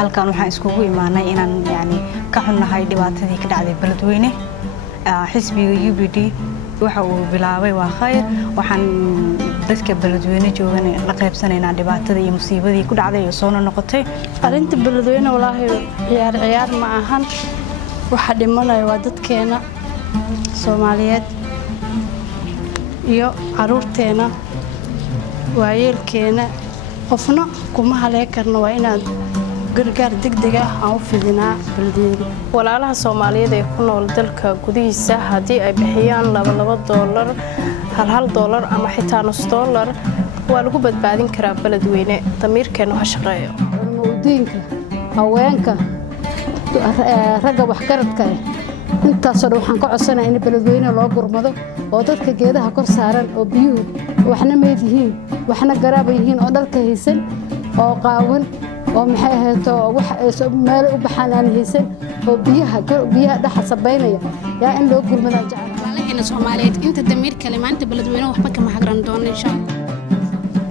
halkan waxaan iskugu imaanay inaan yani ka xunnahay dhibaatadii ka dhacday Beledweyne xisbiga UPD waxa uu bilaabay waa khayr waxaan dadka Beledweyne joogan la qaybsanaynaa dhibaatada iyo musiibadii ku dhacday oo soo noqotay arinta Beledweyne walaahi ciyaar ma ahan waxa dhimanay waa dadkeena Soomaaliyeed iyo caruurteena waayeelkeena qofna kuma halee karno waa inaad gargaar degdeg ah aan u fidinaa Beledweyne walaalaha Soomaaliyeed ee ku nool dalka gudihiisa hadii ay bixiyaan $2 $1 ama xitaa $0 waa lagu badbaadin karaa Beledweyne damiirkeenu ha shaqeeyo diinka haweenka ragga wax garadka intaas oo waxaan ka codsanayaa in Beledweyne loo gurmado oo dadka geedaha kor saaran oo biyuhu waxna meedihiin waxna garaab yihiin oo dhalka haysan oo qaawan oo maxay ahayto wax meel u baxaan aan haysan oo biyaha dhaxa sabaynaya yaa in loo gurmado jacayl walaalaheena Soomaaliyeed inta damiir kale maanta Beledweyne waxba kama xaqran doono insha Allah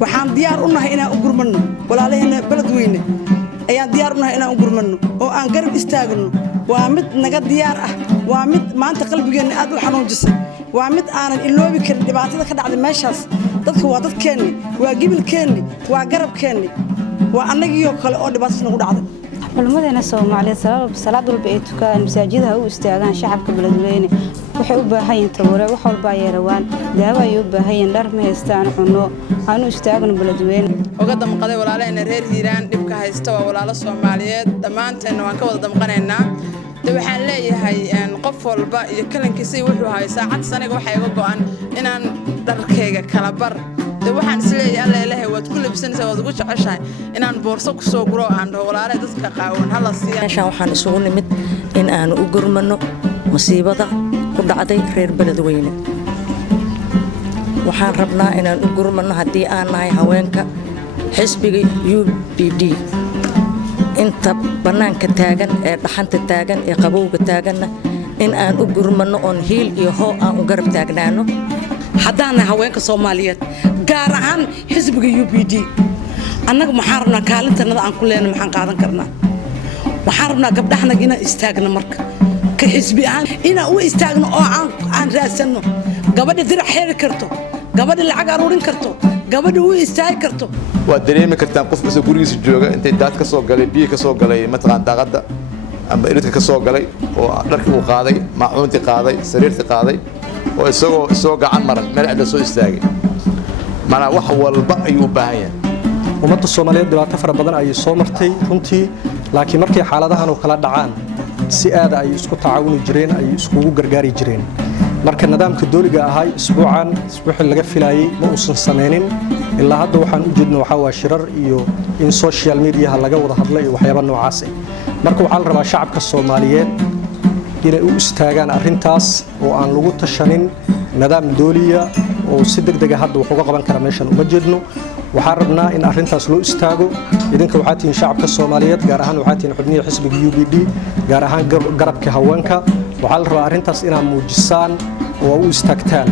waxaan diyaar u nahay inaan u gurmano walaalaheena Beledweyne ayaan diyaar u nahay inaan u gurmano oo aan garab istaagno waa mid naga diyaar ah waa mid maanta qalbigeena aad u xanuunjisay waa mid aanan iloobi karin dhibaatada ka dhacday meeshaas dadku waa dadkeeni waa gibilkeeni waa garabkeeni waa annagiyo kale oo dhibaato nagu dhacday culimadeena Soomaaliyeed salaad walba ay tukaan masaajidaha u istaagaan shacabka Beledweyne waxay u baahan yihiin tawreer wax walba ay rawaan daawo ay u baahan yihiin dhar ma haystaan cuno aanu istaagno Beledweyne uga damqaday walaalaheena reer Hiiraan dhibka haysta waa walaalo Soomaaliyeed dhamaanteen waan ka wada damqanaynaa waxaan leeyahay qof walba iyo kalankiisa wuxuu haysaa cad sanaga waxa iga go'an inaan dharkeyga kala bar waxaan isleeyahay alla ilaahay waad ku labsanaysaa waad ugu jeceshahay inaan boorso ku soo guro aan walaalahay dadka qaawan hala siiyo meeshaan waxaan isugu nimid in aan u gurmano musiibada ku dhacday reer Beledweyne waxaan rabnaa inaan u gurmano haddii aan nahay haweenka xisbiga UPD inta banaanka taagan ee dhaxanta taagan ee qabowga taaganna in aan u gurmano on hiil iyo hoo aan u garab taagnaano haddaan haweenka Soomaaliyeed gaar ahaan xisbiga UPD annaga maxaan rabnaa kaalintanada aan ku leenahay maxaan qaadan karnaa waxaan rabnaa gabdhaxna inaan istaagno marka ka xisbi aan inaan u istaagno oo aan raasano gabadha dirac xeeri karto gabadha lacag aruurin karto gabadha u istaagi karto waa dareemi kartaan qof isoo gurigiisa jooga intay daad ka soo galay biyo ka soo galay mataqaan daaqada ama iridka ka soo galay oo dharkii uu qaaday maacuuntii qaaday sariirtii qaaday oo isagoo gacan maran meel cid soo istaagay mana wax walba ayuu u baahan yahay ummadda Soomaaliyeed dhibaato fara badan ay soo martay runtii laakiin markii xaaladahan oo kala dhacaan si aad ay isku tacaawuni jireen ay isku gargaari jireen marka nidaamka dawliga ahay isbuucan wixii laga filayay ma uusan sameeynin ilaa hadda waxaan u jeednaa waxa waa shirar iyo in social media laga wada hadlay iyo waxyaabo noocaas ah marka waxaa la rabaa shacabka Soomaaliyeed inay u istaagaan arintaas oo aan lagu tashanin nidaam dawliya oo si degdeg ah hadda wax uga qaban kara meeshan uma jeedno waxaan rabnaa in arintaas loo istaago idinka waxaa tihiin shacabka Soomaaliyeed gaar ahaan waxaa tihiin xubniga xisbiga UPD gaar ahaan garabka haweenka waxaa la rabaa arintaas inaad muujisaan oo u istaagtaan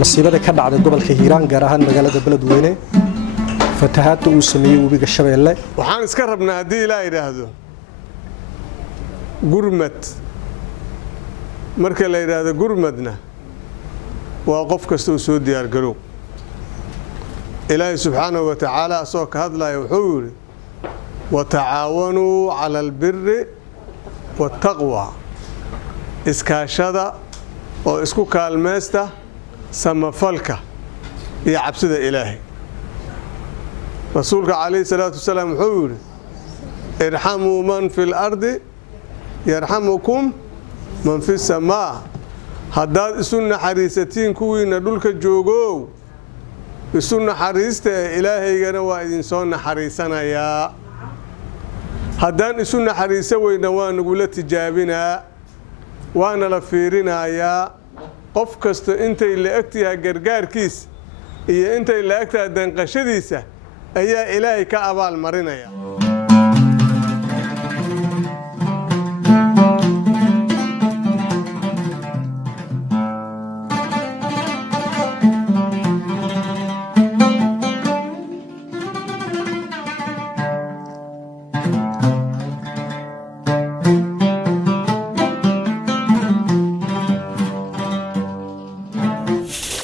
masiibada ka dhacday gobolka Hiiraan gaar ahaan magaalada Beledweyne fatahaadda uu sameeyay webiga Shabeelle waxaan iska rabnaa hadii la yiraahdo gurmad marka la yiraahdo gurmadna waa qof kasta oo soo diyaar garow إلهي سبحانه وتعالى أصوك هذا يوحوري وتعاونوا على البر والتقوى إسكاشدا وإسكو كالميستا سمفلكا يعبسد إلهي رسولك عليه الصلاة والسلام حوري ارحموا من في الأرض يرحمكم من في السماء هداد سنة حريستين كوين دولك جوغو السنة حريسته إلهي جنوا إنسان حريسنا يا هدان السنة حريسة وينوان نقول تجابنا وانا لفيرنا يا قف كست أنت اللي أكتها جرجار كيس هي أنت اللي أكتها دنقشديسة هي إلهي كأبال مرينا يا